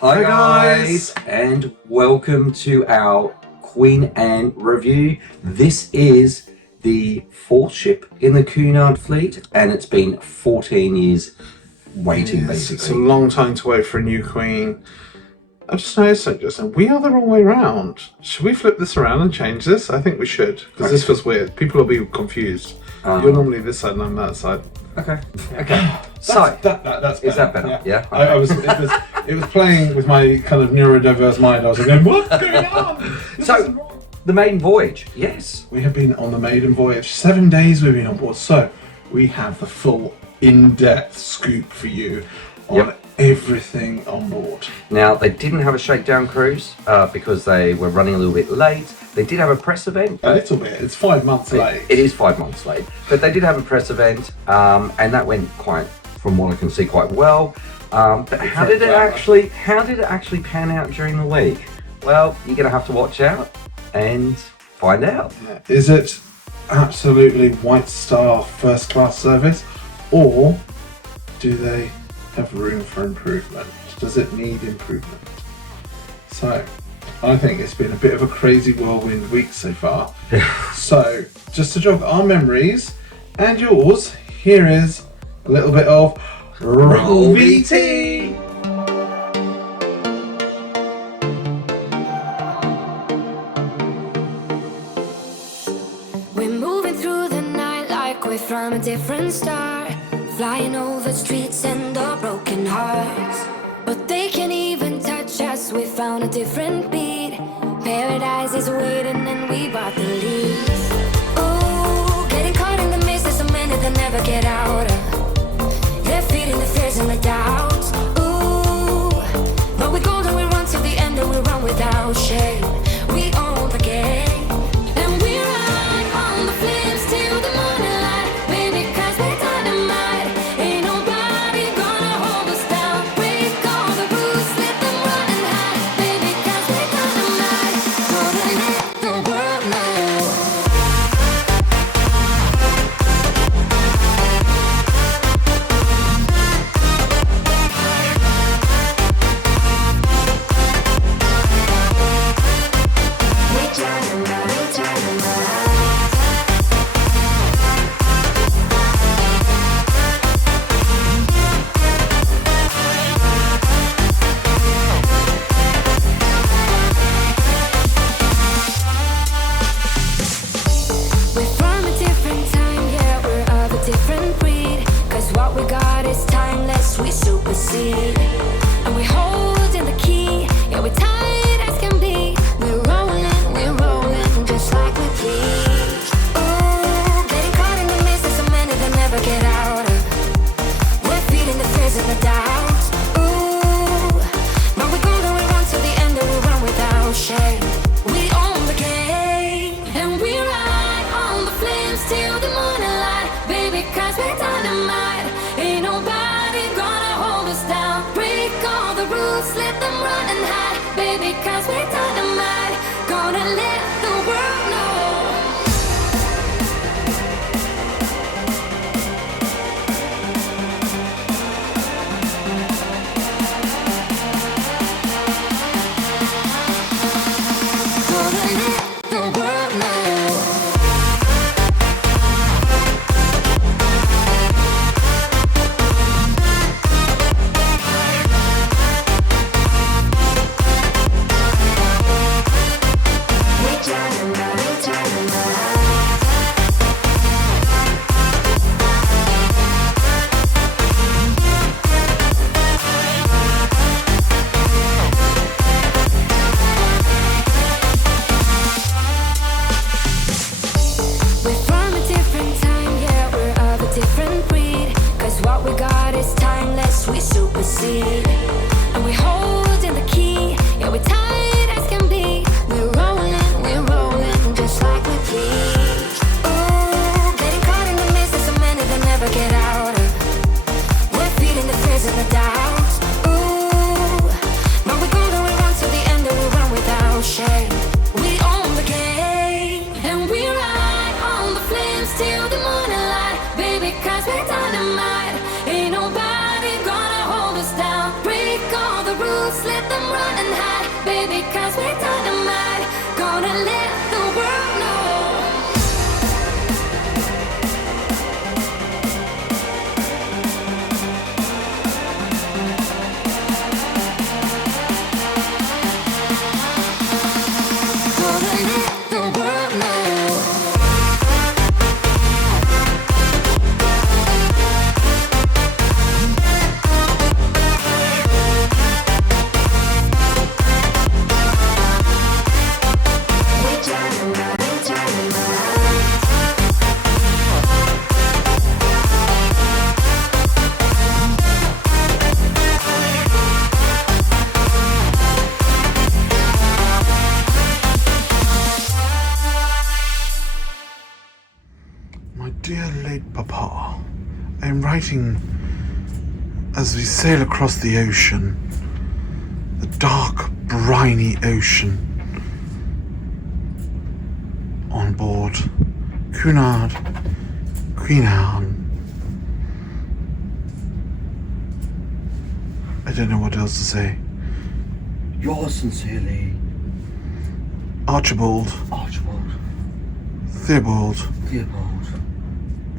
Hi guys, and welcome to our Queen Anne review. This is the fourth ship in the Cunard fleet, and it's been 14 years waiting, basically. It's a long time to wait for a new queen. I just noticed something just now. We are the wrong way round. Should we flip this around and change this? I think we should, because this feels weird. People will be confused. You're normally this side and I'm that side. Okay. That's Is better. that better? Yeah. It was playing with my kind of neurodiverse mind. I was like, going, what's going on? So, the maiden voyage, yes. We have been on the maiden voyage. 7 days we've been on board. So, we have the full in-depth scoop for you on everything on board. Now, they didn't have a shakedown cruise because they were running a little bit late. They did have a press event. A little bit. It's 5 months late. It is 5 months late. But they did have a press event, and that went quite, from what I can see, quite well. But how did it actually pan out during the week? Well, you're going to have to watch out and find out. Yeah. Is it absolutely White Star first class service, or do they have room for improvement? Does it need improvement? So, I think it's been a bit of a crazy whirlwind week so far. So, just to jog our memories and yours, here is a little bit of Roll VT. We're moving through the night like we're from a different star, flying over streets and the broken hearts. But they can't even touch us, we found a different beat. Paradise is waiting and we bought the leaves. Ooh, getting caught in the mist, there's a minute that never get out of. They're feeding the fears and the doubts. Ooh, but we go and we run to the end and we run without shame. We own the game, and we ride on the flames till the morning light. Baby, 'cause we're dynamite. Ain't nobody gonna hold us down. Break all the rules, let them run and hide. Baby, 'cause we're dynamite. Gonna let the world know. We're from a different time, yeah, we're of a different breed. 'Cause what we got is timeless, we supersede. And we're holding the key, yeah, we're tight as can be. We're rolling, just like we please. Ooh, getting caught in the mist, there's a minute that never get out of. We're feeding the fears and the doubts. Ooh, but we go and we run to the end and we run without shame. We own the game, and we ride on the flames till the morning light. Baby, 'cause we're dynamite. Ain't nobody gonna hold us down. Break all the rules, let them run and hide. Baby, 'cause we're dynamite. Gonna let the world know. Gonna let the world know. roots, let them run and hide, baby, 'cause we're dynamite. Gonna let the world know. Gonna let the world know. We're dynamite, we're dynamite. My dear late Papa, I am writing as we sail across the ocean, the dark, briny ocean, on board Cunard Queen Anne. I don't know what else to say. Yours sincerely, Archibald Archibald Theobald Theobald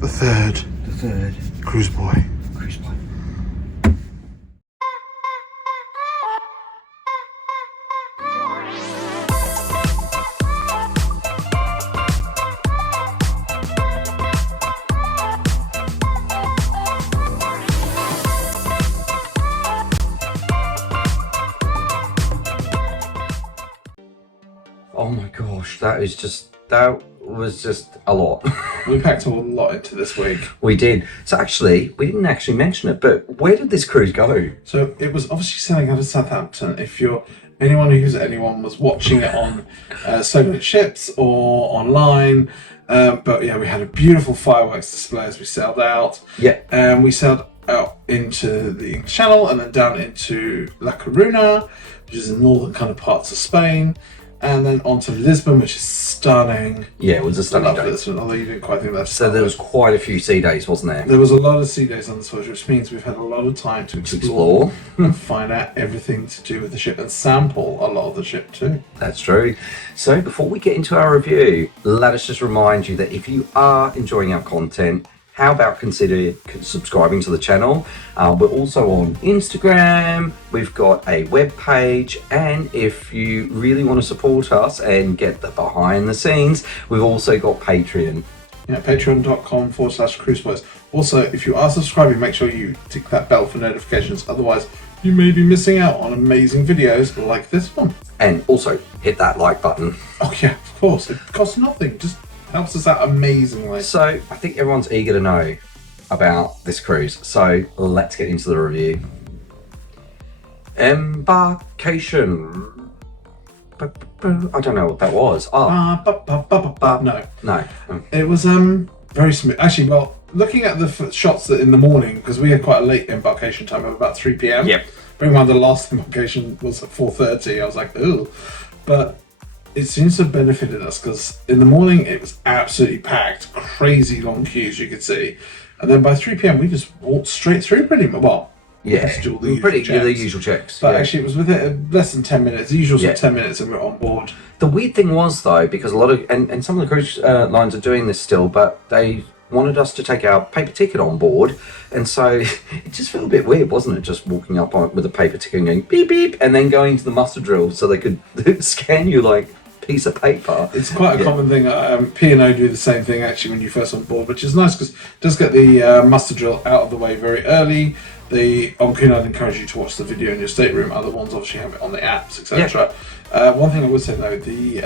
the Third, III, Cruise Boy. Cruise Boy. Oh my gosh, that was just a lot. We packed a lot into this week. We did. So actually, we didn't actually mention it, but where did this cruise go? So it was obviously sailing out of Southampton. If anyone was watching it on Soviet ships or online, but yeah, we had a beautiful fireworks display as we sailed out. Yeah. And we sailed out into the English Channel and then down into La Coruna, which is in northern kind of parts of Spain, and then on to Lisbon, which is stunning. Yeah, it was a I stunning love day. Lisbon, although you didn't quite think that. So there was quite a few sea days, wasn't there? There was a lot of sea days on this voyage, which means we've had a lot of time to explore and find out everything to do with the ship and sample a lot of the ship too. That's true. So before we get into our review, let us just remind you that if you are enjoying our content, how about consider subscribing to the channel? We're also on Instagram, we've got a web page, and if you really want to support us and get the behind the scenes, we've also got Patreon. Yeah, patreon.com/cruiseboys. Also, if you are subscribing, make sure you tick that bell for notifications, otherwise you may be missing out on amazing videos like this one. And also hit that like button. Oh yeah, of course, it costs nothing, just helps us out amazingly. So I think everyone's eager to know about this cruise. So let's get into the review. Embarkation. I don't know what that was. No. No. It was very smooth. Actually, well, looking at the shots that in the morning, because we had quite a late embarkation time of about 3 p.m. Yep. Bearing in mind the last embarkation was at 4:30. I was like, ooh. But it seems to have benefited us because in the morning it was absolutely packed, crazy long queues you could see. And then by 3 p.m. we just walked straight through pretty much. Well, Yeah, just do all the pretty usual the checks. usual checks. But yeah. actually, it was within less than 10 minutes. The usual sort of Yeah. 10 minutes, and we were on board. The weird thing was though, because a lot of and some of the cruise lines are doing this still, but they wanted us to take our paper ticket on board, and so it just felt a bit weird, wasn't it? Just walking up on with a paper ticket and going beep beep, and then going to the muster drill so they could scan you like a piece of paper. It's quite a common thing. P&O do the same thing actually when you first on board, which is nice because it does get the muster drill out of the way very early. They on Cunard encourage you to watch the video in your stateroom. Other ones obviously have it on the apps, etc. One thing I would say though, the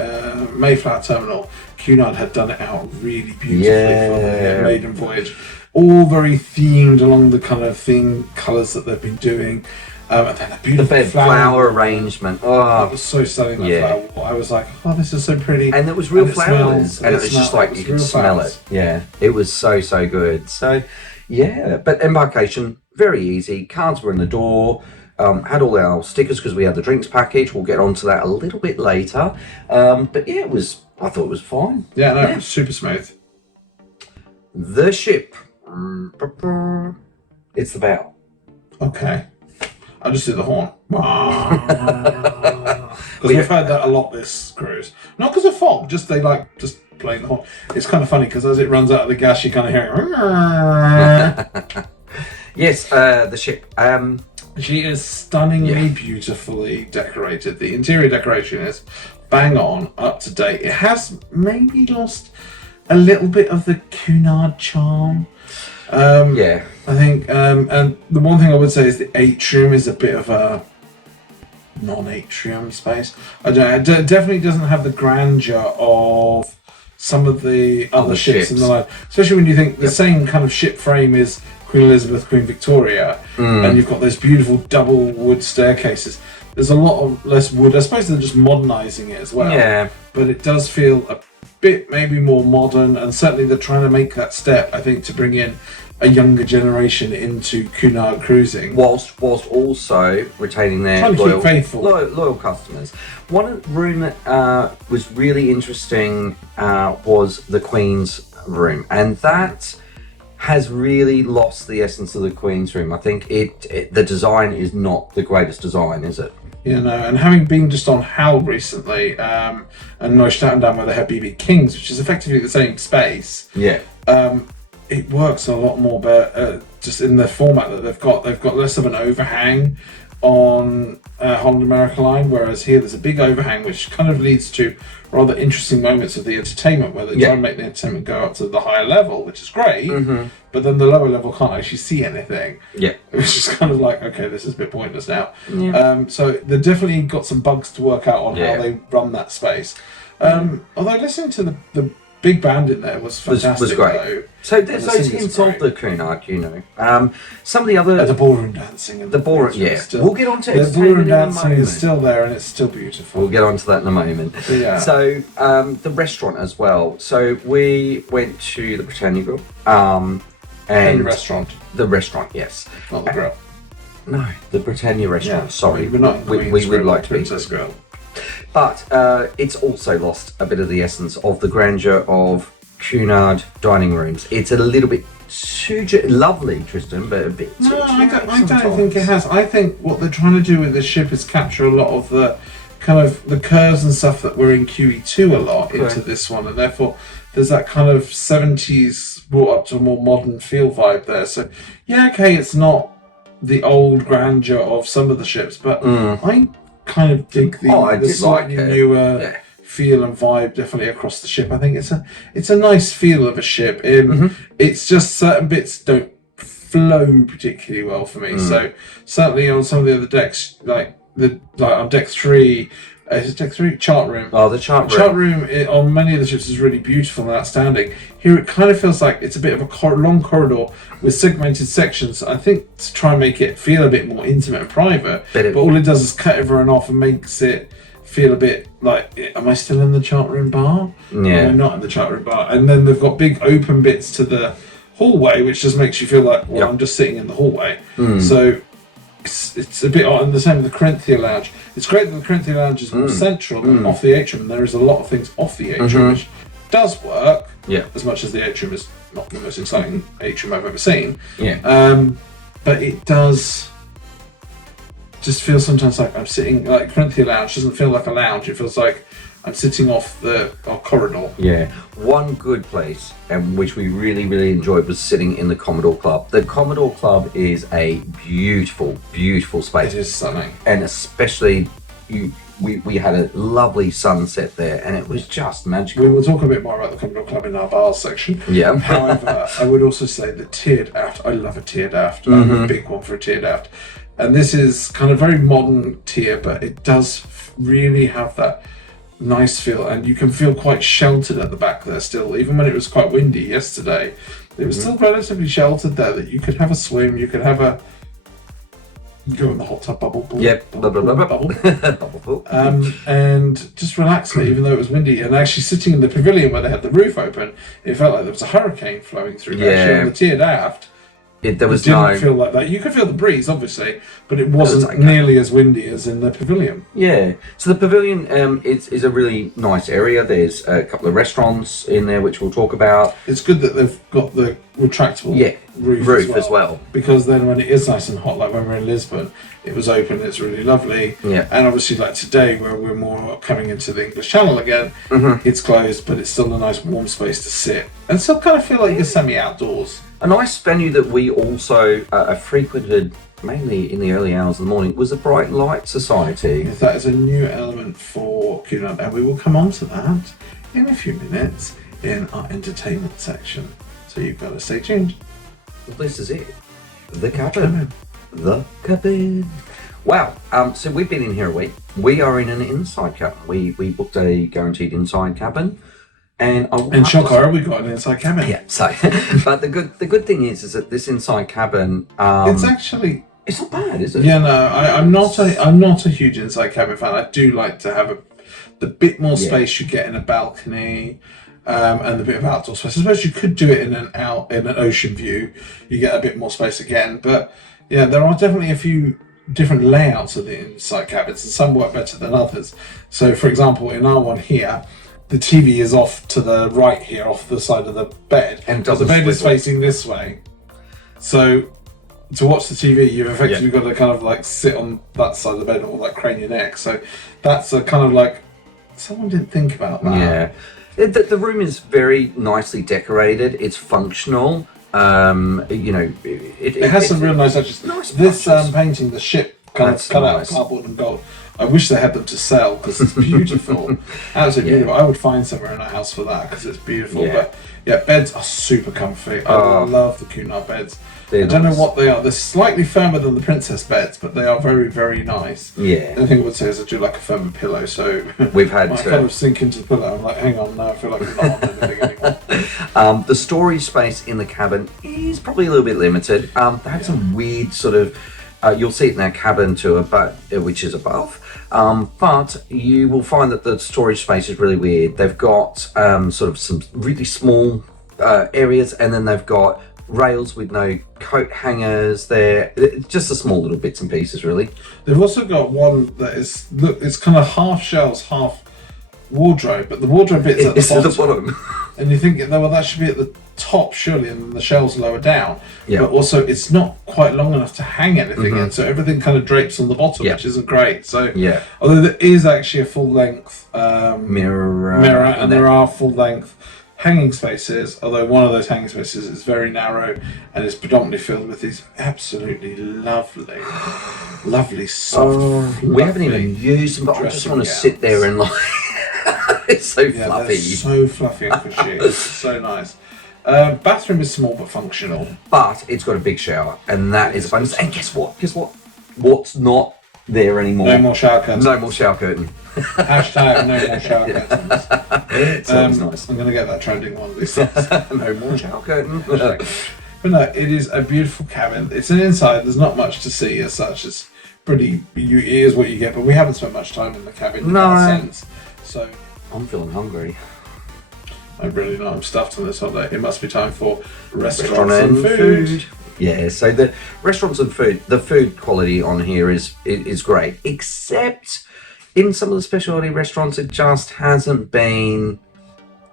Mayflower terminal, Cunard had done it out really beautifully for the maiden voyage. All very themed along the kind of theme colours that they've been doing. And then the beautiful flower arrangement. Oh, that was so stunning. That flower. I was like, oh, this is so pretty. and there was real And it flowers, smells- and it was just like you could smell it. Yeah, it was so good. So, yeah, but embarkation very easy. Cards were in the door. Had all our stickers because we had the drinks package. We'll get onto that a little bit later. But yeah, I thought it was fine. Yeah, no, it was super smooth. The ship. It's the bow. Okay. I'll just do the horn. Because we've heard that a lot this cruise. Not because of fog, just they like just playing the horn. It's kind of funny because as it runs out of the gas, you kind of hear. Yes, the ship. She is stunningly beautifully decorated. The interior decoration is bang on, up to date. It has maybe lost a little bit of the Cunard charm. Yeah. I think, and the one thing I would say is the atrium is a bit of a non-atrium space. I don't know, it definitely doesn't have the grandeur of some of the other ships in the line. Especially when you think the same kind of ship frame is Queen Elizabeth, Queen Victoria, and you've got those beautiful double wood staircases. There's a lot of less wood. I suppose they're just modernising it as well. Yeah. But it does feel a bit maybe more modern, and certainly they're trying to make that step, I think, to bring in a younger generation into Cunard cruising. Whilst also retaining their Trying to keep faithful. loyal customers. One room that was really interesting was the Queen's room, and that has really lost the essence of the Queen's room. I think the design is not the greatest design, is it? You know, and having been just on Hal recently, and Neustadt where they have BB Kings, which is effectively the same space. Yeah. It works a lot more better just in the format that they've got. They've got less of an overhang on Holland America Line, whereas here there's a big overhang, which kind of leads to rather interesting moments of the entertainment, where they try and make the entertainment go up to the higher level, which is great, but then the lower level can't actually see anything. Yeah. Which is kind of like, okay, this is a bit pointless now. Yeah. So they've definitely got some bugs to work out on how they run that space. Although listening to the big band in there was fantastic. Was great. Though. So there's those hints of the Cunard, you know. Some of the other... the ballroom dancing. And the ballroom, still, we'll get on to it. The ballroom dancing is still there and it's still beautiful. We'll get on to that in a moment. Yeah. So the restaurant as well. So we went to the Britannia Grill. And the restaurant. The restaurant, yes. Not the grill. No, the Britannia restaurant. Sorry. We're not we would like to be. Princess Grill. But it's also lost a bit of the essence of the grandeur of Cunard dining rooms. It's a little bit too lovely, Tristan, but a bit too I don't think it has. I think what they're trying to do with this ship is capture a lot of the kind of the curves and stuff that were in QE2 a lot into this one, and therefore there's that kind of 70s brought up to a more modern feel vibe there. So yeah, okay, it's not the old grandeur of some of the ships, but I kind of dig the slightly newer feel and vibe definitely across the ship. I think it's a nice feel of a ship. It's just certain bits don't flow particularly well for me. So certainly on some of the other decks, like on deck 3, is it deck 3? Chart room. Oh, the chart room. The chart room on many of the ships is really beautiful and outstanding. Here it kind of feels like it's a bit of a long corridor with segmented sections, I think, to try and make it feel a bit more intimate and private. But all it does is cut everyone off and makes it feel a bit like, am I still in the chart room bar? Yeah. Am I not in the chart room bar? And then they've got big open bits to the hallway, which just makes you feel like, well, I'm just sitting in the hallway. So it's a bit odd, and the same with the Corinthia Lounge. It's great that the Corinthia Lounge is more central and off the atrium, and there is a lot of things off the atrium, which does work, as much as the atrium is not the most exciting atrium I've ever seen. But it does just feel sometimes like I'm sitting, like Corinthia Lounge doesn't feel like a lounge, it feels like I'm sitting off the corridor. Yeah. One good place, and which we really, really enjoyed, was sitting in the Commodore Club. The Commodore Club is a beautiful, beautiful space. It is stunning. And especially, we had a lovely sunset there, and it was just magical. We will talk a bit more about the Commodore Club in our bars section. Yeah. However, I would also say the tiered aft. I love a tiered aft. I'm a big one for a tiered aft. And this is kind of very modern tier, but it does really have that nice feel, and you can feel quite sheltered at the back there still. Even when it was quite windy yesterday, it was still relatively sheltered there, that you could have a swim, you could have go in the hot tub bubble pool. Yep, bubble pool. And just relax there, even though it was windy. And actually sitting in the pavilion where they had the roof open, it felt like there was a hurricane flowing through. Actually, on the tiered aft, There was didn't feel like that. You could feel the breeze, obviously, but it wasn't nearly as windy as in the pavilion. Yeah. So the pavilion is a really nice area. There's a couple of restaurants in there, which we'll talk about. It's good that they've got the retractable roof as well. Because then when it is nice and hot, like when we're in Lisbon, it was open, it's really lovely. Yeah. And obviously like today, where we're more coming into the English Channel again, it's closed, but it's still a nice warm space to sit. And still kind of feel like you're semi-outdoors. A nice venue that we also frequented mainly in the early hours of the morning was the Bright Light Society. That is a new element for Cunard, and we will come on to that in a few minutes in our entertainment section. So you've got to stay tuned. Well, this is it. The cabin. The cabin. Wow. So we've been in here a week. We are in an inside cabin. We booked a guaranteed inside cabin. And shocker, we got an inside cabin. Yeah. So, but the good thing is that this inside cabin. It's actually. It's not bad, is it? Yeah, no, I'm not a huge inside cabin fan. I do like to have the bit more space you get in a balcony, and the bit of outdoor space. I suppose you could do it in an ocean view. You get a bit more space again, but yeah, there are definitely a few different layouts of the inside cabins, and some work better than others. So, for example, in our one here, the TV is off to the right here, off the side of the bed, and the bed is facing this way. So to watch the TV, you've effectively got to kind of like sit on that side of the bed or like crane your neck. So that's a kind of like, someone didn't think about that. Yeah. The room is very nicely decorated. It's functional. It has some real nice touches. This painting, the ship, kind of cut out of cardboard and gold. I wish they had them to sell because it's beautiful. Absolutely beautiful. I would find somewhere in a house for that because it's beautiful. Yeah. But yeah, beds are super comfy. I love the Cunard beds. I don't know what they are. They're slightly firmer than the princess beds, but they are very, very nice. Yeah. The only thing I would say is I do like a firmer pillow, so we've had I kind of sink into the pillow. I'm like, hang on, now I feel like I'm not on anything anymore. The storage space in the cabin is probably a little bit limited. They have some weird sort of. You'll see it in our cabin which is above. But you will find that the storage space is really weird. They've got sort of some really small areas, and then they've got rails with no coat hangers there. Just the small little bits and pieces, really. They've also got one that is, look, it's kind of half shelves, half wardrobe, but the wardrobe bit's at the bottom. And you think, well, that should be at the top, surely, and the shelves lower down. Yeah. But also, it's not quite long enough to hang anything in, so everything kind of drapes on the bottom, which isn't great. So, although there is actually a full-length mirror, and there are full-length hanging spaces, although one of those hanging spaces is very narrow and is predominantly filled with these absolutely lovely, soft, we haven't even used them, but I just want to sit there and like it's so fluffy. So fluffy and cushy. It's so nice. Bathroom is small but functional. But it's got a big shower, and that is fun. And guess what? What's not there anymore? No more shower curtains. No more shower curtain. Hashtag no more shower curtains. Sounds nice. I'm going to get that trending one of these days. No more shower curtain. But no, it is a beautiful cabin. It's an inside. There's not much to see as such. It's pretty. It is what you get. But we haven't spent much time in the cabin in that sense. So I'm feeling hungry. I'm really not. I'm stuffed on this holiday. It must be time for restaurants and food. Yeah, so the restaurants and food, the food quality on here is great, except in some of the specialty restaurants, it just hasn't been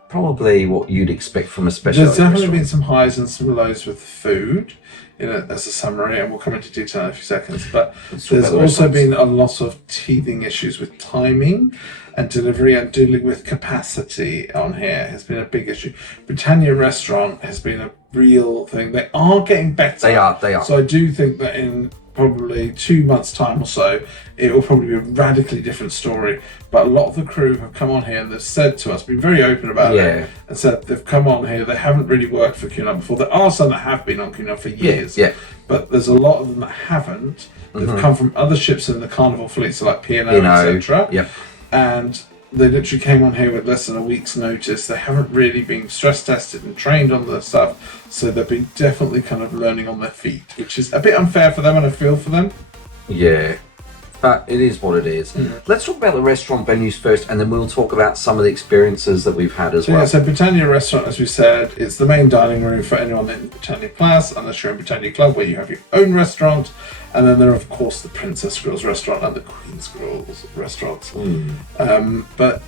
probably what you'd expect from a specialty restaurant. There's definitely been some highs and some lows with food, as a summary, and we'll come into detail in a few seconds. But there's also been a lot of teething issues with timing and delivery, and dealing with capacity on here has been a big issue. Britannia Restaurant has been a real thing. They are getting better. They are. So I do think that in probably 2 months' time or so, it will probably be a radically different story. But a lot of the crew have come on here and they've said to us, been very open about it, and said they've come on here, they haven't really worked for Cunard before. There are some that have been on Cunard for years, but there's a lot of them that haven't. They've come from other ships in the Carnival fleet, so like P&O, etc. Yep. And they literally came on here with less than a week's notice. They haven't really been stress tested and trained on the stuff, so they've been definitely kind of learning on their feet, which is a bit unfair for them, and I feel for them. Yeah. But it is what it is. Let's talk about the restaurant venues first, and then we'll talk about some of the experiences that we've had as well. Yeah, so Britannia Restaurant, as we said, is the main dining room for anyone in Britannia Place, unless you're in Britannia Club, where you have your own restaurant. And then there are, of course, the Princess Grills restaurant and the Queen's Grills restaurants. But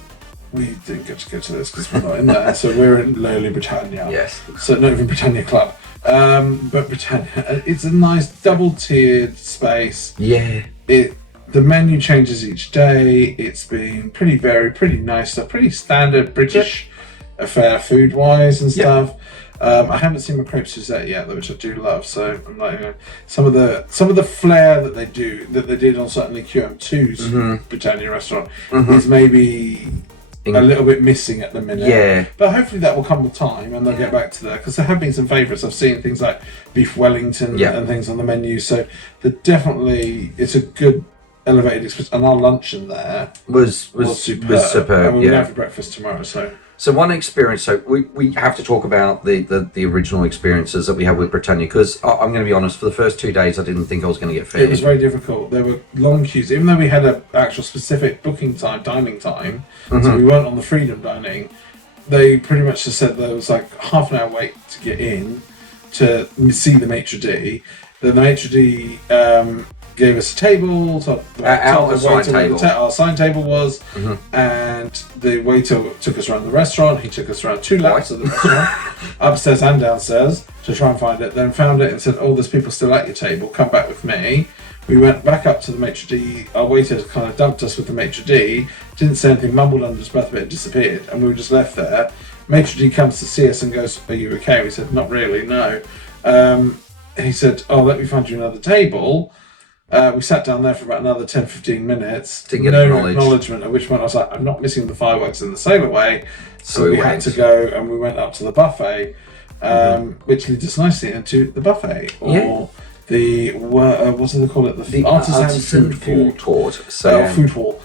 we didn't get to go to this because we're not in there. So we're in lowly Britannia. Yes. So not even Britannia Club. But Britannia, it's a nice double-tiered space. Yeah. The menu changes each day. It's been pretty varied, pretty nice stuff, pretty standard British affair food-wise and stuff. I haven't seen my crepe Suzette yet, though, which I do love. So I'm like, some of the flair that they did on certainly QM2's Britannia restaurant is maybe a little bit missing at the minute. Yeah. But hopefully that will come with time, and they'll get back to that, because there have been some favourites. I've seen things like beef Wellington and things on the menu. So it's a good elevated experience, and our luncheon there was superb. And we're going to have breakfast tomorrow. So one experience. So we have to talk about the original experiences that we had with Britannia, because I'm going to be honest. For the first 2 days, I didn't think I was going to get fed. It was very difficult. There were long queues, even though we had an actual specific dining time. So we weren't on the freedom dining. They pretty much just said there was like half an hour wait to get in to see the maitre d'. Then the maitre d' gave us a table, our sign table was, and the waiter took us around the restaurant. He took us around 2 laps of the restaurant, upstairs and downstairs, to try and find it. Then found it and said, "Oh, there's people still at your table. Come back with me." We went back up to the maitre d'. Our waiter kind of dumped us with the maitre d'. Didn't say anything, mumbled under his breath a bit, and disappeared. And we were just left there. Maitre d' comes to see us and goes, "Are you okay?" We said, "Not really, no." He said, "Oh, let me find you another table." We sat down there for about another 10-15 minutes. Didn't get acknowledgement, at which point I was like, "I'm not missing the fireworks in the sail away." So we had to go, and we went up to the buffet, which leads us nicely into the buffet, or the, what do they call it? The artisan food court. Food hall,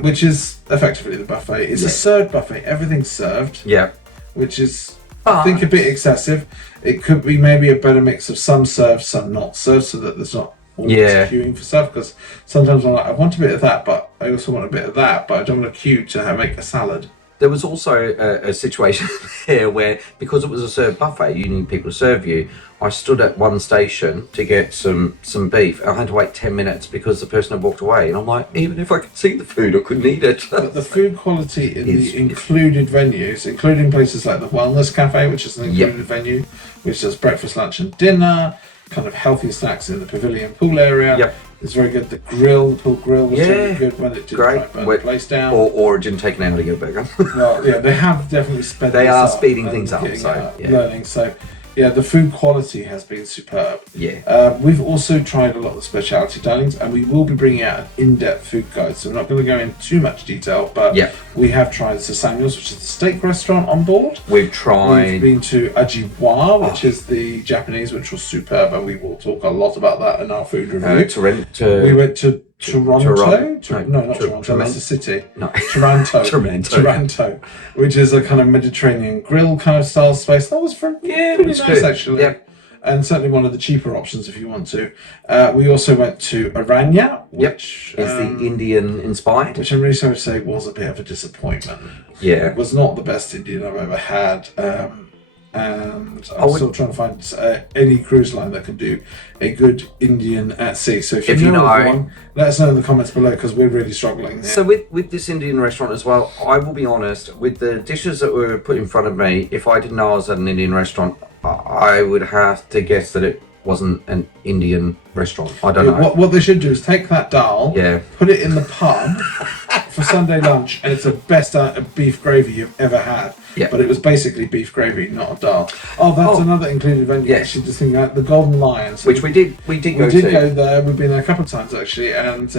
which is effectively the buffet. It's a served buffet. Everything's served. Yeah. Which is, I think, a bit excessive. It could be maybe a better mix of some served, some not served, so that there's not always queuing for stuff, because sometimes I'm like, I want a bit of that, but I also want a bit of that, but I don't want to queue to make a salad. There was also a situation there where, because it was a served buffet, you need people to serve you. I stood at one station to get some beef. I had to wait 10 minutes because the person had walked away. And I'm like, even if I could see the food, I couldn't eat it. But the food quality in the included venues, including places like the Wellness Cafe, which is an included venue, which does breakfast, lunch and dinner, kind of healthy snacks in the pavilion pool area. It's very good. The pool grill was really good when it didn't try and burn the place down. Or it didn't take an hour to get a burger. Well, they have definitely sped They are speeding things up. Learning. So, the food quality has been superb. We've also tried a lot of the specialty dinings, and we will be bringing out an in-depth food guide. So I'm not going to go into too much detail, but we have tried Sir Samuel's, which is the steak restaurant on board. We've been to Ajiwa, which is the Japanese, which was superb, and we will talk a lot about that in our food review. We went to Toronto? Not Toronto, that's the city. No. Toronto, which is a kind of Mediterranean grill kind of style space. That was pretty nice, actually. And certainly one of the cheaper options if you want to. We also went to Aranya, which is the Indian inspired. Which I'm really sorry to say was a bit of a disappointment. It was not the best Indian I've ever had. And I'm still trying to find any cruise line that can do a good Indian at sea. So if you know one, let us know in the comments below, because we're really struggling here. So with this Indian restaurant as well, I will be honest, with the dishes that were put in front of me, if I didn't know I was at an Indian restaurant, I would have to guess that it wasn't an Indian restaurant. I don't know. What they should do is take that dal, put it in the pub for Sunday lunch, and it's the best beef gravy you've ever had. But it was basically beef gravy, not a dal. Oh, that's another included venue. Actually, just thinking about the Golden Lion. So which we did go there. We've been there a couple of times actually, and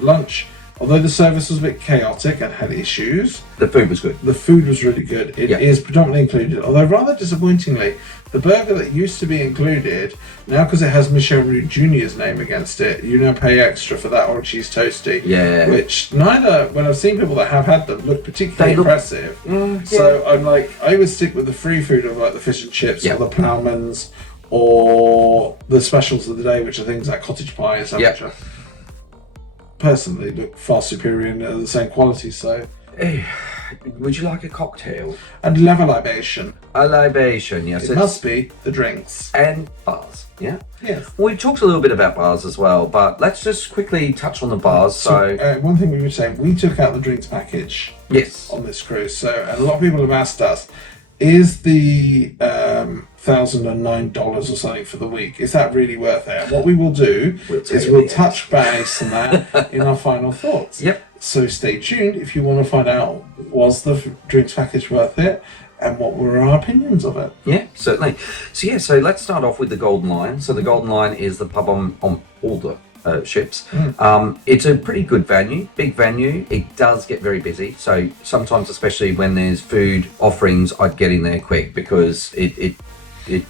lunch. Although the service was a bit chaotic and had issues, the food was good. The food was really good. It is predominantly included, although rather disappointingly, the burger that used to be included, now because it has Michel Roux Jr.'s name against it, you now pay extra for that or a cheese toasty. Which when I've seen people that have had them, look particularly impressive. So I'm like, I would stick with the free food of like the fish and chips or the ploughmans or the specials of the day, which are things like cottage pie, etc. personally look far superior and are the same quality. So, Would you like a cocktail? and level libation. A libation, yes. It must be the drinks. And bars, yeah? Yes. We talked a little bit about bars as well, but let's just quickly touch on the bars. So, one thing we were saying, we took out the drinks package yes. on this cruise. So, and a lot of people have asked us, is the $1,009 or something for the week, is that really worth it? And what we will do is we'll touch base on that in our final thoughts. Yep. So stay tuned if you want to find out, was the drinks package worth it, and what were our opinions of it. Yeah, certainly. So let's start off with the Golden Lion. So the Golden Lion is the pub on all the ships. It's a pretty good venue, big venue. It does get very busy. So sometimes, especially when there's food offerings, I'd get in there quick because it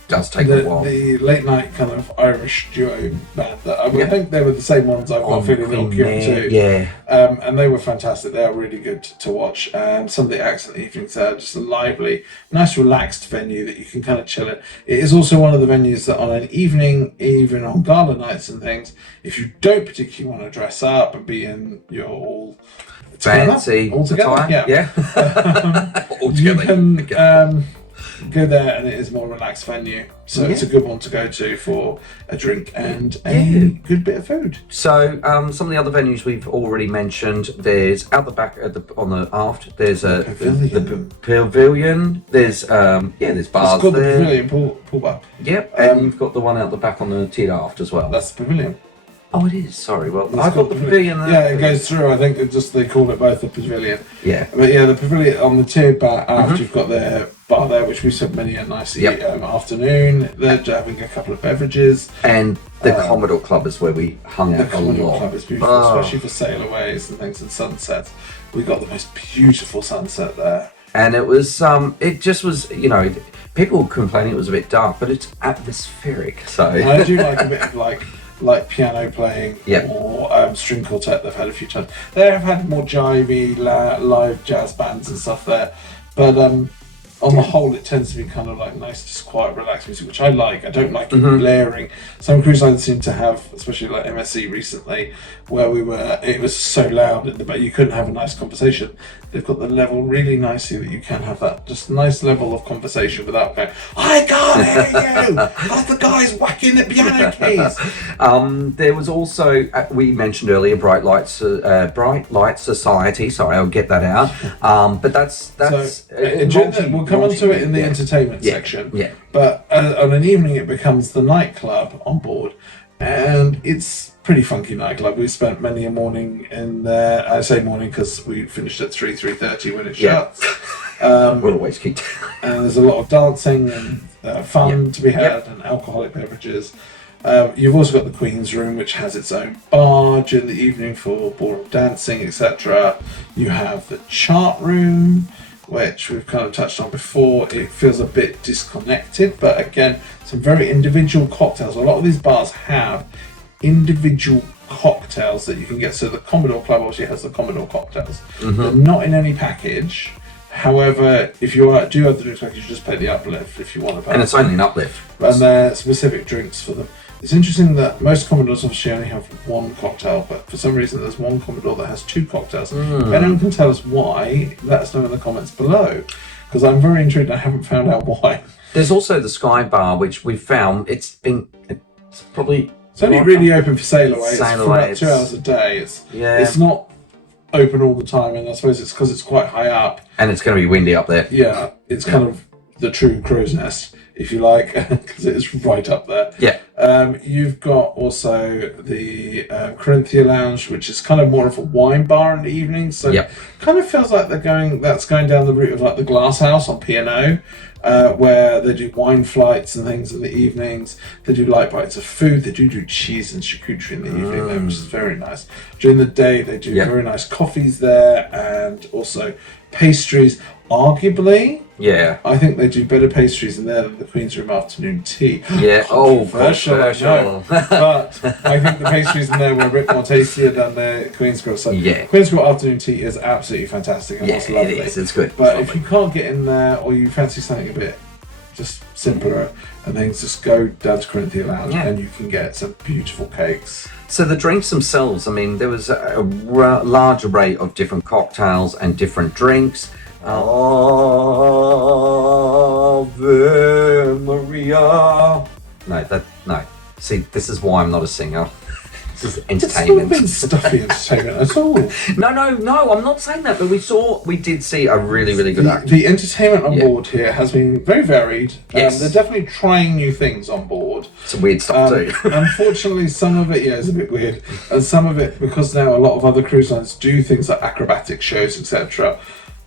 does take a while. The late night kind of Irish duo band that I think they were the same ones I've got feeling they'll queue too. Yeah. And they were fantastic. They are really good to watch. And some of the acts in the evenings are just a lively, nice, relaxed venue that you can kind of chill in. It is also one of the venues that on an evening, even on gala nights and things, if you don't particularly want to dress up and be in your all fancy all together, yeah. All you together. can go there, and it is a more relaxed venue, so it's a good one to go to for a drink and a good bit of food. So some of the other venues we've already mentioned, there's out the back on the aft, there's the pavilion, there's there's bars. It's called there. The Pavilion pool bar. Yep, and you've got the one out the back on the tiered aft as well. That's the Pavilion. Oh, it is. Sorry. Well, I've got the pavilion there. Yeah, it goes through. I think they call it both the Pavilion. Yeah. But yeah, the Pavilion on the tiered bar aft, you've got their bar there, which we said many a nice afternoon. They're having a couple of beverages. And the Commodore Club is where we hung out. The Commodore Club is beautiful, especially for sailaways and things and sunsets. We got the most beautiful sunset there. And it was, it just was, people were complaining it was a bit dark, but it's atmospheric. So I do like a bit of like piano playing or string quartet. They've had a few times. They have had more jivey live jazz bands and stuff there, but on the whole, it tends to be kind of like nice, just quiet, relaxed music, which I like. I don't like it blaring. Some cruise lines seem to have, especially like MSC recently, where it was so loud but you couldn't have a nice conversation. They've got the level really nicely that you can have that just nice level of conversation without going, I can't hear you! Like the guy's whacking the piano keys! There was also, we mentioned earlier, Bright Light Society. Sorry, I'll get that out. But that's we'll come on to it in the entertainment section. Yeah. But on an evening, it becomes the nightclub on board, and it's pretty funky nightclub. We spent many a morning in there. I say morning because we finished at 3:30 when it shuts. We'll always keep. And there's a lot of dancing and fun to be had, and alcoholic beverages. You've also got the Queen's Room, which has its own bar during the evening for ballroom dancing, etc. You have the chart room, which we've kind of touched on before. It feels a bit disconnected, but again, some very individual cocktails. A lot of these bars have individual cocktails that you can get. So the Commodore Club obviously has the Commodore cocktails. They're not in any package. However, if you do have the drinks package, you just pay the uplift if you want to pay. And it's only an uplift. And there are specific drinks for them. It's interesting that most Commodores obviously only have one cocktail, but for some reason there's one Commodore that has two cocktails. If anyone can tell us why, let us know in the comments below, because I'm very intrigued. I haven't found out why. There's also the Sky Bar, which we found it's probably... It's only really open for sail away. It's for about 2 hours a day. It's not open all the time, and I suppose it's because it's quite high up. And it's going to be windy up there. Yeah, it's kind of the true crow's nest, if you like, because it is right up there. Yeah. You've got also the Corinthia Lounge, which is kind of more of a wine bar in the evening. So kind of feels like that's going down the route of like the Glass House on P&O. Where they do wine flights and things in the evenings. They do light bites of food. They do cheese and charcuterie in the evening, though, which is very nice. During the day, they do very nice coffees there and also pastries. Arguably, I think they do better pastries in there than the Queen's Room afternoon tea. Yeah, controversial. But I think the pastries in there were a bit more tastier than the Queen's Grill. So Queen's Grill afternoon tea is absolutely fantastic and it's lovely. It is. It's good. But if you can't get in there or you fancy something a bit just simpler and things. Just go down to Corinthian Lounge Yeah. and you can get some beautiful cakes. So the drinks themselves, I mean, there was a large array of different cocktails and different drinks. Ave Maria. No. See, this is why I'm not a singer. This is entertainment. It's not been stuffy entertainment at all. No, I'm not saying that, but we did see a really, really good act. The entertainment on board here has been very varied. Yes. They're definitely trying new things on board. Some weird stuff too. Unfortunately, some of it, is a bit weird. And some of it, because now a lot of other cruise lines do things like acrobatic shows, etc.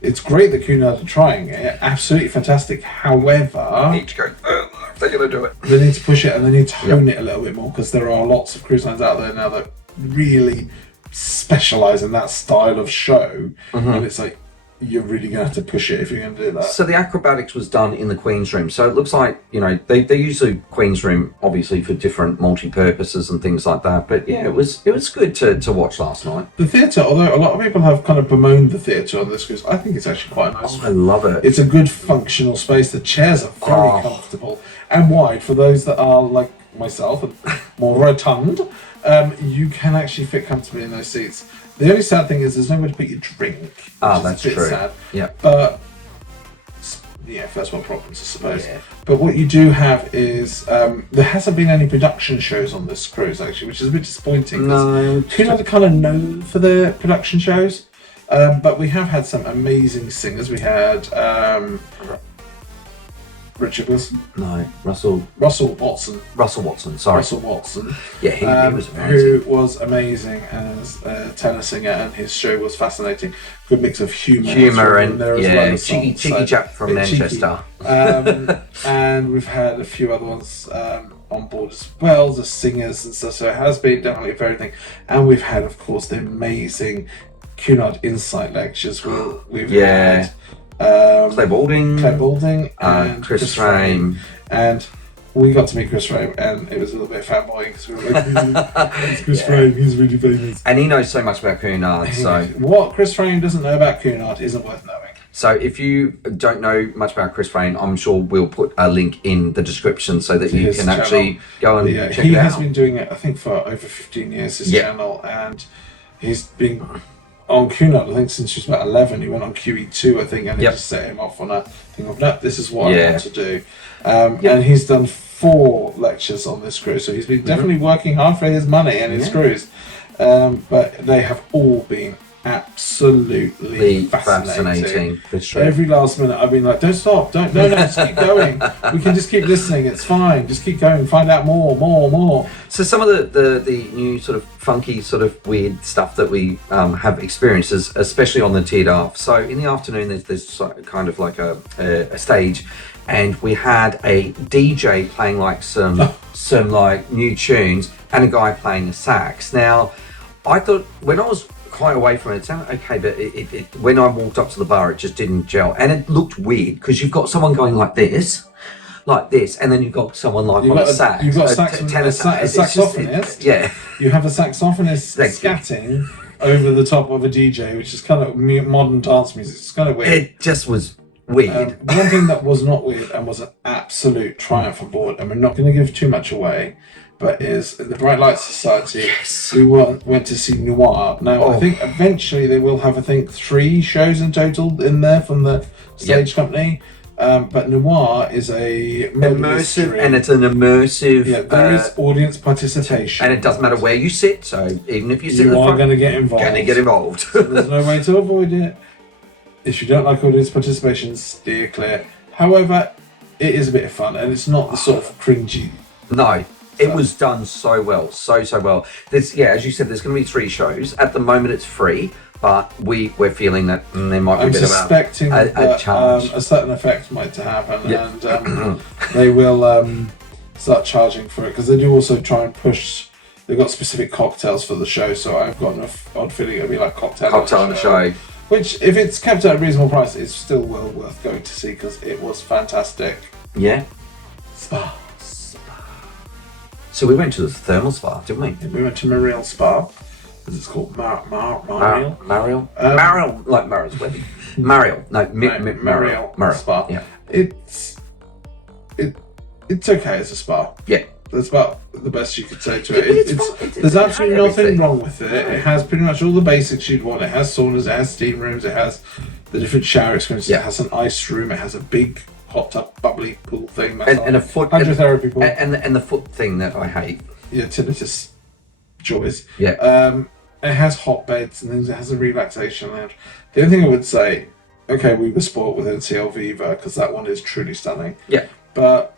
It's great that Cunard are trying it. Absolutely fantastic. However, Need to go further if they're going to do it. they need to push it and they need to hone it a little bit more, because there are lots of cruise lines out there now that really specialise in that style of show. And it's like, you're really going to have to push it if you're going to do that. So the acrobatics was done in the Queen's Room. So it looks like, they use the Queen's Room obviously for different multi-purposes and things like that. But yeah, it was good to watch last night. The theatre, although a lot of people have kind of bemoaned the theatre on this cruise, I think it's actually quite nice. I love it. It's a good functional space. The chairs are very comfortable and wide for those that are like myself and more rotund. You can actually fit comfortably in those seats. The only sad thing is there's nowhere to put your drink. Which is that's a bit true. sad. Yeah. But yeah, first world problems, I suppose. Yeah. But what you do have is there hasn't been any production shows on this cruise actually, which is a bit disappointing. No. Cunard are kind of known for their production shows, but we have had some amazing singers. We had Richard Wilson. No, Russell Watson. Sorry. Russell Watson. Yeah, he was amazing. Who was amazing as a tenor singer, and his show was fascinating. Good mix of humour And there as well as cheeky songs, chap from bit cheeky. Manchester. And we've had a few other ones on board as well, the singers and stuff. So it has been definitely a very thing. And we've had, of course, the amazing Cunard Insight lectures. We've had Claire Balding, and Chris Frame. And we got to meet Chris Frame, and it was a little bit fanboying because we were like, it's Chris Frame, he's really famous. And he knows so much about Cunard, so... What Chris Frame doesn't know about Cunard isn't worth knowing. So if you don't know much about Chris Frame, I'm sure we'll put a link in the description so that you can actually go and check it out. He has been doing it, I think, for over 15 years, his channel, and he's been on Cunard, I think, since he was about 11. He went on QE2, I think, and it just set him off on a thing of, no, this is what I want to do. And he's done 4 lectures on this cruise, so he's been definitely working hard for his money and his cruise. But they have all been absolutely fascinating. Every last minute I've been like, don't stop, no, just keep going. We can just keep listening, it's fine, just keep going, find out more. So some of the new sort of funky sort of weird stuff that we have experienced, especially on the tiered aft. So in the afternoon there's kind of like a stage, and we had a DJ playing like some like new tunes and a guy playing the sax. Now I thought, when I was quite away from it, it sounded okay, but it when I walked up to the bar, it just didn't gel, and it looked weird because you've got someone going like this, and then you've got someone like on a sax. You've got a saxophonist. You have a saxophonist scatting over the top of a DJ, which is kind of modern dance music. It's kind of weird. It just was weird. One thing that was not weird and was an absolute triumph on board, and we're not going to give too much away, but is in the Bright Light Society. We went to see Noir. Now, I think eventually they will have, 3 shows in total in there from the stage company. But Noir is a immersive, and it's an immersive. Yeah, there is audience participation, and it doesn't matter where you sit. So even if you sit, you are going to get involved. So there's no way to avoid it. If you don't like audience participation, steer clear. However, it is a bit of fun, and it's not the sort of cringy. No. It was done so well, so well. There's, as you said, there's going to be 3 shows. At the moment, it's free, but we're feeling that there might be a bit of a charge. A certain effect might happen, and they will start charging for it, because they do also try and push. They've got specific cocktails for the show, so I've got an odd feeling it'll be like cocktail on the show. Which, if it's kept at a reasonable price, is still well worth going to see, because it was fantastic. Yeah. Spa. So we went to the thermal spa, didn't we? We went to Mariel Spa, as it's called. Mariel? Mariel, like Mariel's wedding. Mariel, no, Mariel Spa. Yeah. It's it's okay as a spa. Yeah. That's about the best you could say to Yeah, it. but it's fine. There's absolutely nothing everything. wrong with it. It has pretty much all the basics you'd want. It has saunas, it has steam rooms, it has the different shower experiences. Yeah. It has an ice room. It has a big hot tub, bubbly pool thing. And a foot hydrotherapy pool. and the foot thing that I hate. Yeah, tinnitus joys. Yeah. It has hot beds and things. It has a relaxation lounge. The only thing I would say, okay, we were spoiled with NCL Viva because that one is truly stunning. Yeah. But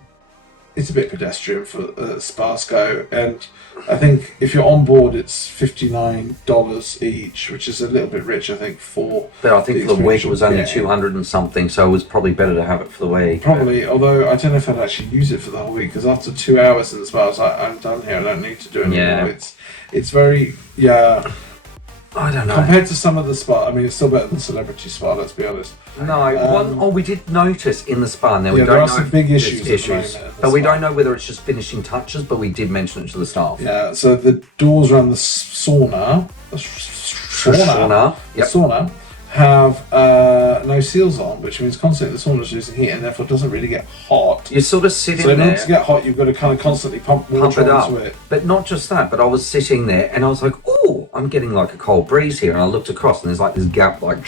it's a bit pedestrian for spas go, and I think if you're on board, it's $59 each, which is a little bit rich, I think, for. But I think for the week it was only Yeah. 200 and something, so it was probably better to have it for the week. Probably, although I don't know if I'd actually use it for the whole week, because after 2 hours in the spa, I was like, I'm done here. I don't need to do any Yeah. more. It's very I don't know. compared to some of the spa. I mean, it's still better than Celebrity Spa. Let's be honest. No, we did notice in the spa. Now we Yeah, don't there are know some if big there's issues at the moment at the but we spa. don't know whether it's just finishing touches. But we did mention it to the staff. Yeah. So the doors around the sauna, Yep. sauna, have no seals on, which means constantly the sauna is losing heat, and therefore it doesn't really get hot. You sort of sit So in in order there, to get hot, you've got to kind of constantly pump water pump it up. onto it. But not just that. But I was sitting there and I was like, "Oh, I'm getting like a cold breeze here." And I looked across and there's like this gap, like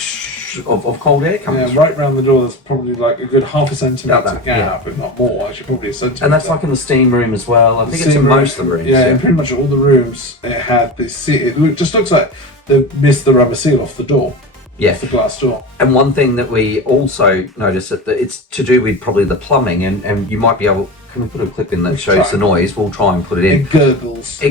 of cold air coming. Yeah, through. right round the door, there's probably like a good half a centimetre That, gap, if not more. Actually, probably a centimetre. And that's like in the steam room as well. I think it's in Steam room, most of the rooms. Yeah, in pretty much all the rooms, it had this. Just looks like they missed the rubber seal off the door. Yeah. Off the glass door. And one thing that we also noticed that it's to do with probably the plumbing, and you might be able. Can we put a clip in that shows try. the noise? We'll try and put it in. It gurgles.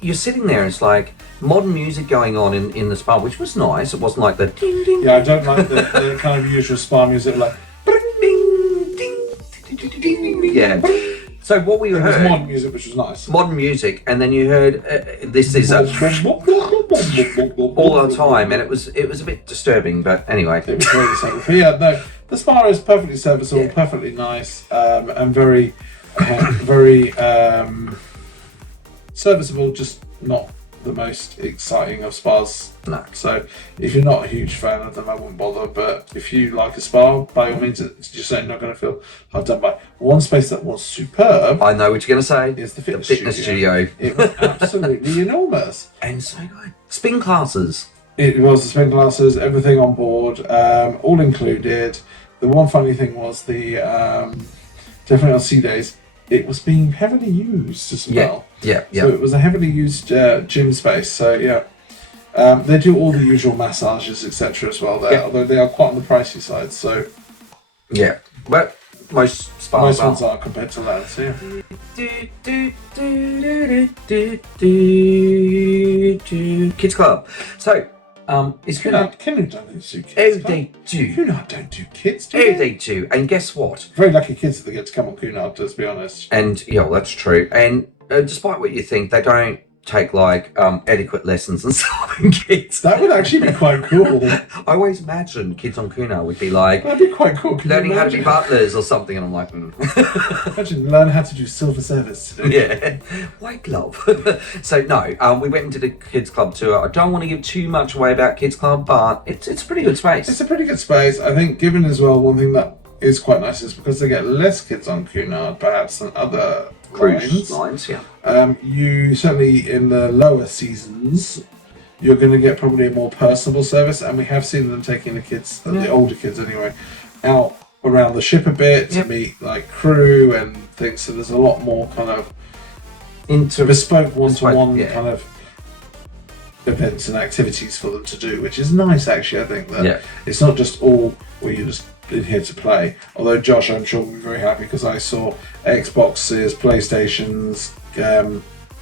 You're sitting there, it's like modern music going on in the spa, which was nice. It wasn't like the ding ding. Yeah, I don't like the kind of usual spa music like. Ding, ding, ding, ding, ding. Yeah. So what we It was heard, modern music, which was nice. modern music, and then you heard this is all the time, and it was a bit disturbing. But anyway, It was really something. But yeah, no, the spa is perfectly serviceable, Yeah. perfectly nice, and very, very serviceable. Just not the most exciting of spas. no. So if you're not a huge fan of them, I wouldn't bother. But if you like a spa, by all means, it's just not going to feel hard done by. One space that was superb I know what you're going to say. is the fitness, studio. It was absolutely enormous. And so good. Spin classes. It was the spin classes, everything on board, all included. The one funny thing was the definitely on sea days, it was being heavily used as well. Yeah. So it was a heavily used gym space. So yeah, they do all the usual massages, etc. as well there. Yeah. Although they are quite on the pricey side. So Yeah. But most spas most are. ones are compared to that. So yeah. Kids Club. So, it's Cunard. Cunard don't do kids. Oh, they do. Cunard don't do kids. Do Oh, they? they do. And guess what? Very lucky kids that they get to come on Cunard. Let's be honest. And yeah, well, that's true. And despite what you think, they don't take like etiquette lessons and stuff in kids. That would actually be quite cool. I always imagine kids on Cunard would be like That'd be quite cool. Can you learning how to be imagine? butlers or something, and I'm like, Imagine learn how to do silver service today. yeah, white glove. So no, we went into the kids club tour. I don't want to give too much away about kids club, but it's a pretty good space. It's a pretty good space. I think, given as well, one thing that is quite nice is because they get less kids on Cunard, perhaps, than other Cruise lines. lines, yeah. You certainly in the lower seasons, you're going to get probably a more personable service, and we have seen them taking the kids, the older kids anyway, out around the ship a bit to meet like crew and things. So there's a lot more kind of bespoke one-to-one yeah. kind of events and activities for them to do, which is nice actually. I think that it's not just all where you just in here to play. Although Josh, I'm sure, will be very happy because I saw Xboxes, PlayStations, I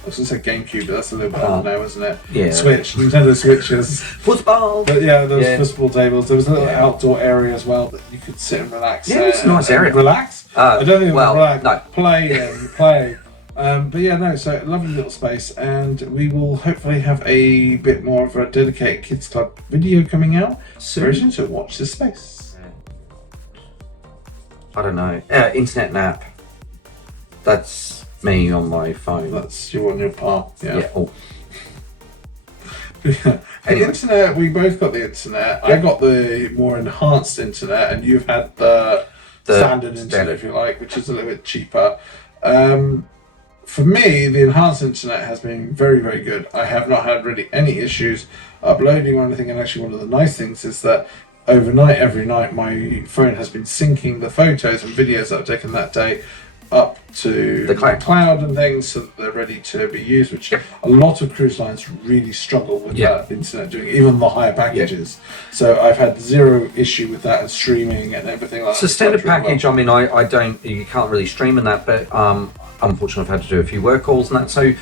was going to say GameCube, but that's a little bit older now, isn't it? Yeah. Switch, Nintendo Switches. Football. But yeah, there was football tables. There was a little Yeah. outdoor area as well that you could sit and relax. Yeah, it's a nice and area. Relax? I don't think it was well, relax. no. Play. But yeah, no, so a lovely little space, and we will hopefully have a bit more of a dedicated Kids Club video coming out very soon, so watch this space. I don't know. Internet nap. That's me on my phone. That's you on your part, yeah. Oh. The Anyway. internet, we both got the internet. I got the more enhanced internet, and you've had the standard internet, if you like, which is a little bit cheaper. For me, the enhanced internet has been very, very good. I have not had really any issues uploading or anything, and actually one of the nice things is that overnight, every night, my phone has been syncing the photos and videos that I've taken that day up to the cloud and things, so that they're ready to be used, which a lot of cruise lines really struggle with that internet doing, even the higher packages. So I've had zero issue with that and streaming and everything like that. So standard package, I mean, I don't, you can't really stream in that, but unfortunately I've had to do a few work calls and that. So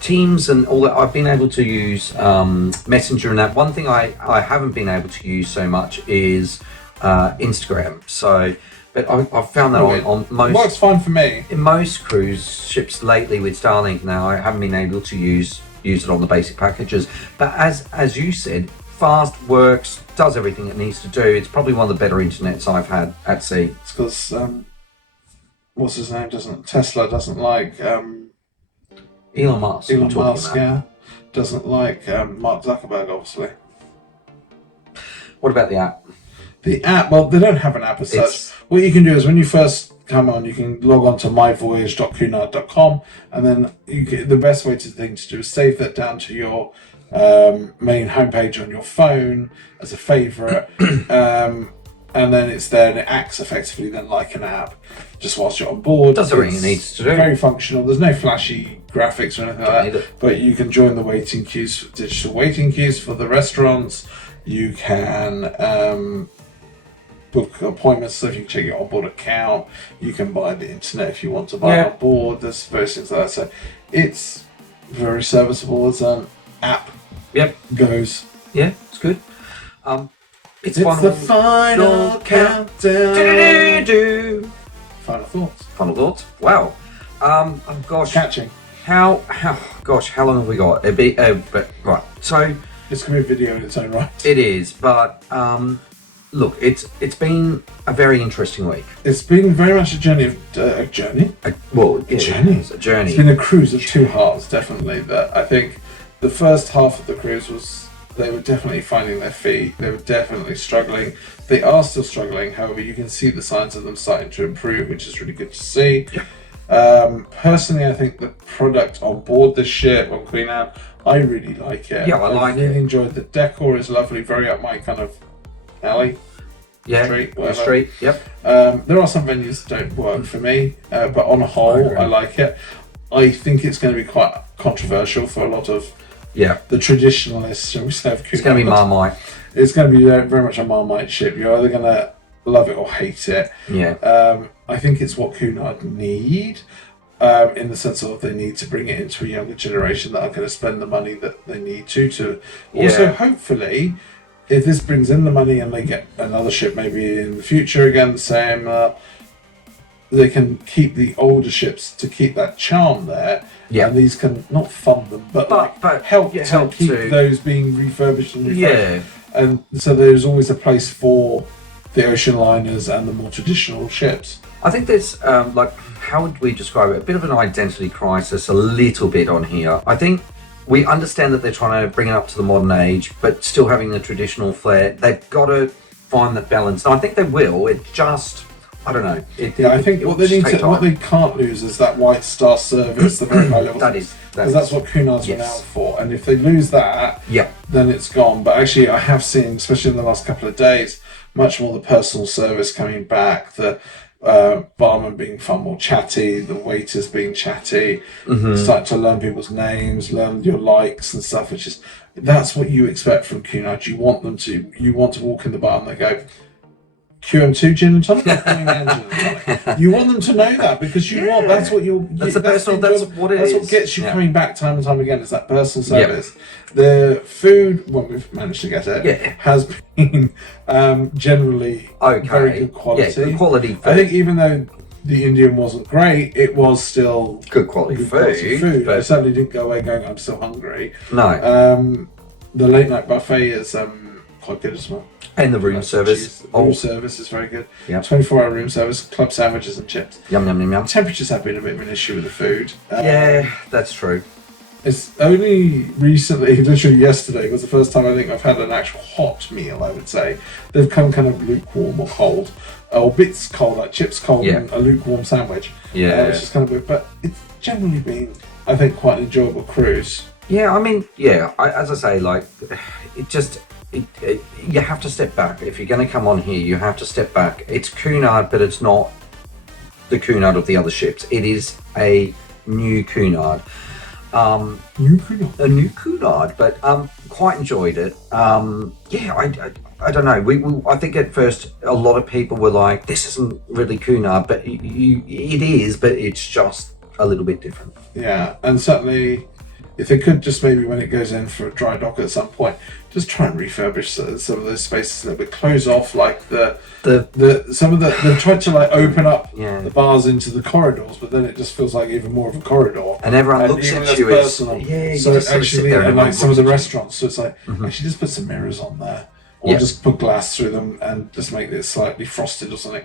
Teams and all that, I've been able to use Messenger and that. One thing I haven't been able to use so much is Instagram. So but I've found that on most... Works fine for me. In most cruise ships lately with Starlink now, I haven't been able to use it on the basic packages. But as you said, fast, works, does everything it needs to do. It's probably one of the better internets I've had at sea. It's because, what's his name, Tesla doesn't like... Elon Musk. Doesn't like Mark Zuckerberg, obviously. What about the app? The app, well, they don't have an app as such. What you can do is when you first come on, you can log on to myvoyage.cunard.com, and then the best way to do is save that down to your main homepage on your phone as a favourite, and then it's there and it acts effectively then like an app just whilst you're on board. Does everything it needs to do. Very functional. There's no flashy graphics or anything like that, but you can join the waiting queues, digital waiting queues for the restaurants. You can book appointments, so if you can check your onboard account, you can buy the internet if you want to buy on board. There's various things like that. So it's very serviceable as an app. Goes. Yeah, it's good. It's the final countdown. Final thoughts. Final thoughts. Wow. Gosh. Catching. How long have we got? But right. So it's gonna be a video in its own right. It is, but look, it's been a very interesting week. It's been very much a journey. A journey. It's a journey. It's been a cruise of two halves, definitely. That I think the first half of the cruise was they were definitely finding their feet. They were definitely struggling. They are still struggling. However, you can see the signs of them starting to improve, which is really good to see. Personally, I think the product on board the ship on Queen Anne, I really like it. Yeah, I really enjoyed the decor. Is lovely, very up my kind of alley. Street. Yep. There are some venues that don't work for me, but on a whole, I like it. I think it's going to be quite controversial for a lot of the traditionalists, shall we say, of Cunard. It's going to be Marmite. It's going to be very much a Marmite ship. You're either going to love it or hate it. I think it's what Cunard need, in the sense of they need to bring it into a younger generation that are going to spend the money that they need to also hopefully, if this brings in the money and they get another ship maybe in the future again, the same, they can keep the older ships to keep that charm there. And these can not fund them, but help keep those being refurbished and refreshed. And so there's always a place for the ocean liners and the more traditional ships. I think there's how would we describe it? A bit of an identity crisis, a little bit on here. I think we understand that they're trying to bring it up to the modern age, but still having the traditional flair. They've got to find that balance, and I think they will. It just, I don't know. I think what they can't lose is that White Star service, the very high level. Because that's what Cunard's renowned for, and if they lose that, then it's gone. But actually, I have seen, especially in the last couple of days, much more the personal service coming back. The barman being far more chatty, the waiters being chatty, starting to learn people's names, learn your likes and stuff, which is, that's what you expect from Cunard. You want to walk in the bar and they go, QM2 gin and tonic, Queen Anne gin and tonic. You want them to know that because that's what gets you coming back time and time again, is that personal service. The food, when we've managed to get it, has been generally very good quality. Good quality food. I think even though the Indian wasn't great, it was still good quality food. But I certainly didn't go away going, I'm still hungry. No. The late night buffet is quite good as well. And the room service. Room service is very good. 24-hour room service, club sandwiches and chips. Yum, yum, yum, yum. Temperatures have been a bit of an issue with the food. That's true. It's only recently, literally yesterday, was the first time I think I've had an actual hot meal, I would say. They've come kind of lukewarm or cold, or bits cold, like chips cold and a lukewarm sandwich. Yeah. Which is kind of weird, but it's generally been, I think, quite an enjoyable cruise. Yeah, I mean, as I say, like, you have to step back. If you're going to come on here, you have to step back. It's Cunard, but it's not the Cunard of the other ships. It is a new Cunard. A new Cunard, but quite enjoyed it. I don't know. I think at first a lot of people were like, "This isn't really Cunard," but it is, but it's just a little bit different. Yeah, and certainly, if they could just maybe when it goes in for a dry dock at some point, just try and refurbish some of those spaces that would close off, like they've tried to like open up the bars into the corridors, but then it just feels like even more of a corridor, and everyone looks at you as personal. You so just actually, sort of and like some of the restaurants, so it's like Mm-hmm. actually just put some mirrors on there, or just put glass through them and just make it slightly frosted or something.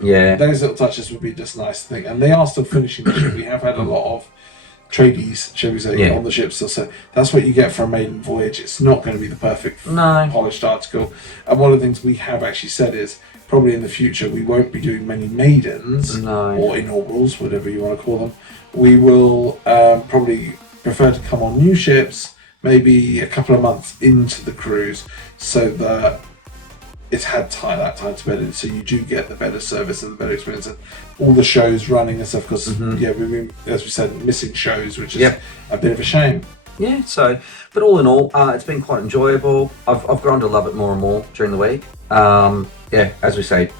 Yeah, those little touches would be just nice to think, and they are still finishing the ship. We have had a lot of tradies, shall we say, on the ship still. So that's what you get for a maiden voyage. It's not going to be the perfect polished article. And one of the things we have actually said is probably in the future we won't be doing many maidens or inaugurals, whatever you want to call them. We will probably prefer to come on new ships maybe a couple of months into the cruise, so that it's had that time to bed in, so you do get the better service and the better experience and all the shows running and stuff, because we've been, as we said, missing shows, which is a bit of a shame. Yeah, so, but all in all, it's been quite enjoyable. I've grown to love it more and more during the week. As we say,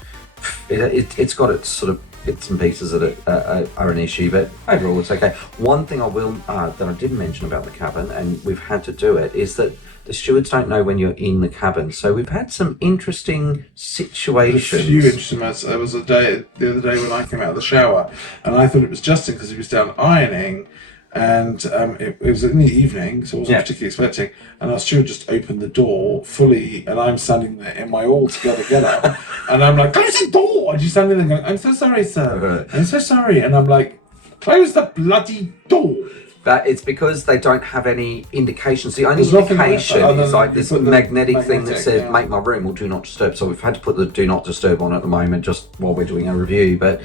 it's got its sort of bits and pieces that are an issue, but overall it's okay. One thing I will that I didn't mention about the cabin, and we've had to do it, is that the stewards don't know when you're in the cabin. So we've had some interesting situations. A few interesting moments. There was the other day when I came out of the shower, and I thought it was Justin because he was down ironing, and it was in the evening, so I wasn't particularly expecting. And our steward just opened the door fully, and I'm standing there in my all-together get-up, and I'm like, "Close the door!" And she's standing there going, "I'm so sorry, sir. I'm so sorry." And I'm like, "Close the bloody door!" That it's because they don't have any indications. The only indication is like this magnetic thing that says "make my room" or "do not disturb." So we've had to put the "do not disturb" on at the moment, just while we're doing a review. But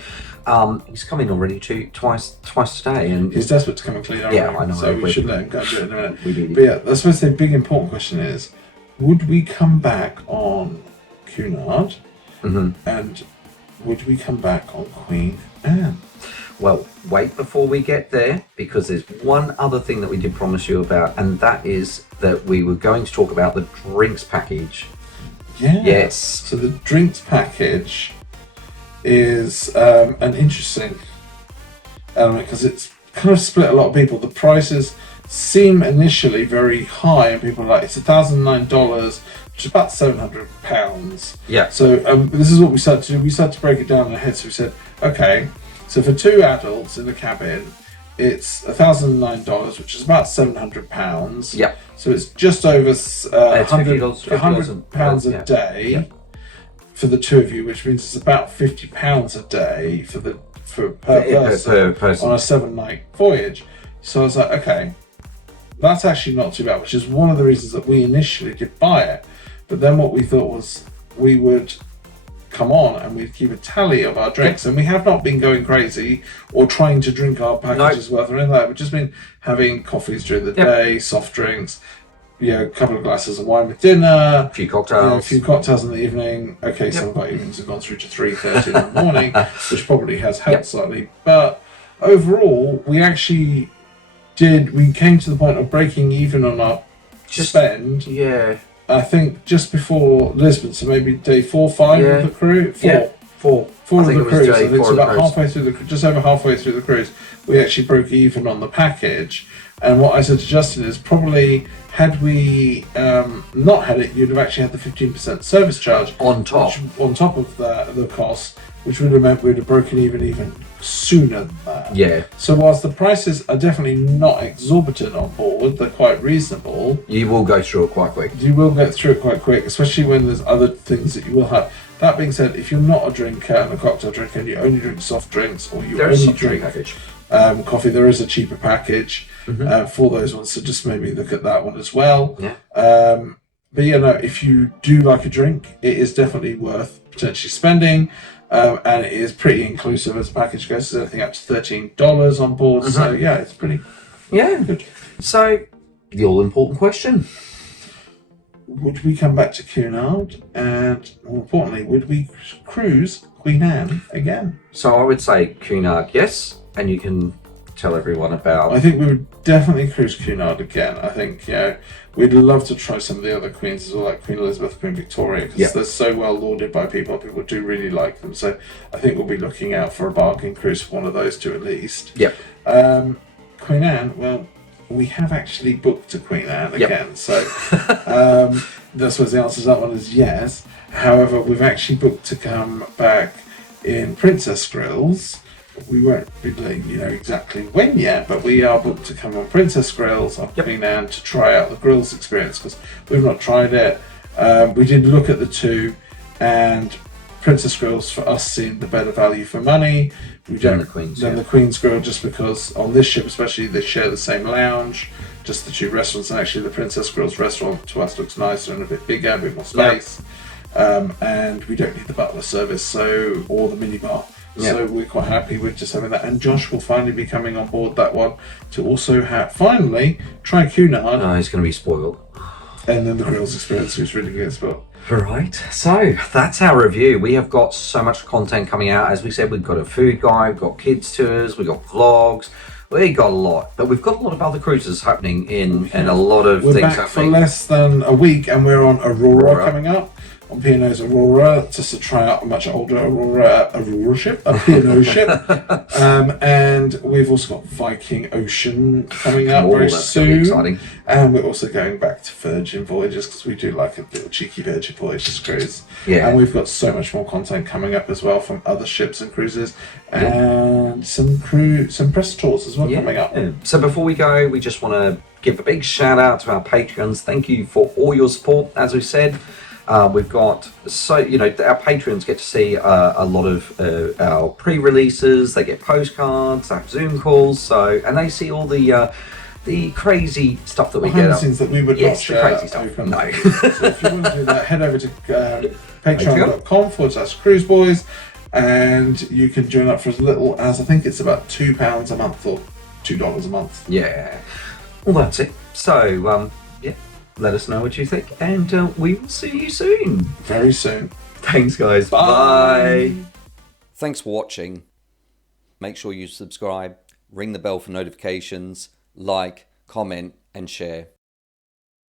he's come in already twice today, and he's desperate to come and clean our room. I know. So we should let him go and do it in a minute. But yeah, that's supposed to be a big important question is: would we come back on Cunard, and would we come back on Queen Anne? Well, wait before we get there, because there's one other thing that we did promise you about, and that is that we were going to talk about the drinks package. Yeah. Yes. So the drinks package is an interesting element because it's kind of split a lot of people. The prices seem initially very high, and people are like, it's $1,009, which is about £700. Yeah. So this is what we started to do. We started to break it down in our head. So we said, okay, so for two adults in the cabin, it's $1,009, which is about £700. Yeah. So it's just over £100 a day for the two of you, which means it's about £50 a day per person on a 7-night voyage. So I was like, okay, that's actually not too bad, which is one of the reasons that we initially did buy it. But then what we thought was we would come on and we'd keep a tally of our drinks, and we have not been going crazy or trying to drink our packages worth or anything like that. We've just been having coffees during the day, soft drinks, a couple of glasses of wine with dinner, a few cocktails, in the evening. Okay, some of our evenings have gone through to 3:30 in the morning, which probably has helped slightly. But overall, we actually we came to the point of breaking even on our spend. Yeah. I think just before Lisbon, so maybe day 4 or 5 of the cruise. Four of the cruise. I think it's about halfway through just over halfway through the cruise, we actually broke even on the package. And what I said to Justin is probably had we not had it, you'd have actually had the 15% service charge on top of the cost, which would have meant we'd have broken even sooner than that. Yeah. So whilst the prices are definitely not exorbitant on board, they're quite reasonable. You will go through it quite quick. You will get through it quite quick, especially when there's other things that you will have. That being said, if you're not a drinker and a cocktail drinker and you only drink soft drinks, or you only drink coffee. There is a cheaper package for those ones, so just maybe look at that one as well. Yeah. But yeah, no, if you do like a drink, it is definitely worth potentially spending. And it is pretty inclusive as a package goes. There's anything up to $13 on board. So yeah, it's pretty good. So, the all-important question. Would we come back to Cunard? And more importantly, would we cruise Queen Anne again? So I would say Cunard, yes. And you can tell everyone about... I think we would definitely cruise Cunard again. I think, we'd love to try some of the other queens as well, like Queen Elizabeth, Queen Victoria, because they're so well lauded by people. People do really like them. So I think we'll be looking out for a bargain cruise for one of those two at least. Yep. Queen Anne, well, we have actually booked a Queen Anne again. So that's what the answer to that one is yes. However, we've actually booked to come back in Princess Grills. We won't be letting you know exactly when yet, but we are booked to come on Princess Grills on Queen Anne to try out the grills experience because we've not tried it. We did look at the two, and Princess Grills for us seemed the better value for money. We don't than the Queen's Grill, just because on this ship especially they share the same lounge, just the two restaurants, and actually the Princess Grill's restaurant to us looks nicer and a bit bigger, a bit more space. And we don't need the butler service or the minibar. So we're quite happy with just having that. And Josh will finally be coming on board that one to also finally try Cunard. Oh, he's going to be spoiled. And then the grills experience is really good as well. Right, so that's our review. We have got so much content coming out. As we said, we've got a food guide, we've got kids tours, we've got vlogs. We got a lot, but we've got a lot of other cruises happening and a lot of things back happening. For less than a week, and we're on Aurora coming up. On P&O's Aurora, just to try out a much older Aurora ship, a P&O ship. And we've also got Viking Ocean coming up very soon. Exciting. And we're also going back to Virgin Voyages because we do like a little cheeky Virgin Voyages cruise. Yeah. And we've got so much more content coming up as well from other ships and cruises. And some press tours as well coming up. Yeah. So before we go, we just want to give a big shout out to our Patreons. Thank you for all your support, as we said. We've got our patrons get to see a lot of our pre-releases. They get postcards, they have Zoom calls, and they see all the crazy stuff that we get up. Things that we would not share. The crazy stuff. No. So if you want to do that, head over to patreon.com/cruiseboys, and you can join up for as little as I think it's about £2 a month or $2 a month. Yeah. Well, that's it. So let us know what you think, and we will see you soon. Very soon. Thanks, guys. Bye. Thanks for watching. Make sure you subscribe, ring the bell for notifications, like, comment, and share.